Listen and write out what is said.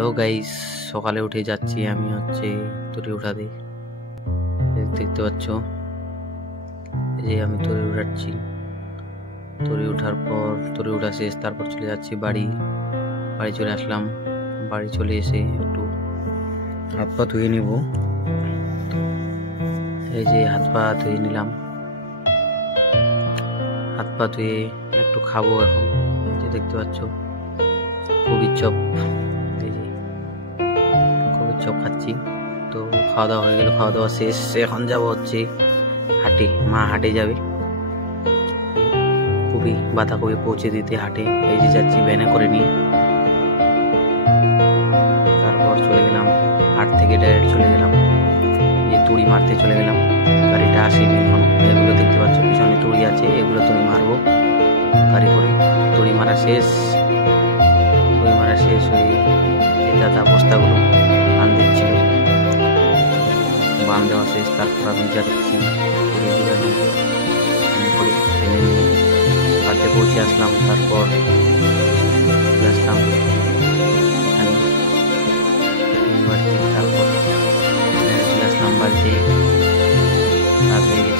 Hello guys, সকালে উঠে যাচ্ছি আমি তরি উঠাতে। দেখতে পাচ্ছ এই যে আমি তরি উঠাচ্ছি। তরি উঠার পর তরি উঠা শেষ, তারপর চলে যাচ্ছি বাড়ি চলে আসলাম। বাড়ি চলে এসে একটু হাত পা ধুয়ে নিব। এই যে হাত পা ধুয়ে নিলাম, হাত পা ধুয়ে একটু খাবো এখন। এই যে দেখতে পাচ্ছ কবির চপ, এই যে কবির চপ খাচ্ছি। তো খাওয়া দাওয়া হয়ে গেল, খাওয়া দাওয়া শেষ। এখন যাব হাটে, মা হাটে যাবে বাঁধাকপি পৌঁছে দিতে হাটে। এই যে যাচ্ছি ভ্যানে করে নিয়ে। তারপর চলে গেলাম হাট থেকে, ডাইরেক্ট চলে গেলাম যে তুড়ি মারতে চলে গেলাম। গাড়িটা আসেনি এখন। এগুলো দেখতে পাচ্ছ পিছনে তুড়ি আছে, এগুলো তুড়ি মারবো গাড়ি করে। তুড়ি মারা শেষ হয়ে দাদা বস্তাগুলো বান দিচ্ছিল, বান দেওয়া শেষ। তারপর আমি যাচ্ছি বাড়িতে পৌঁছে আসলাম। তারপর আসলাম এখানে বাড়িতে, তারপর চলে আসলাম বাড়িতে। রাত হয়ে গেছে।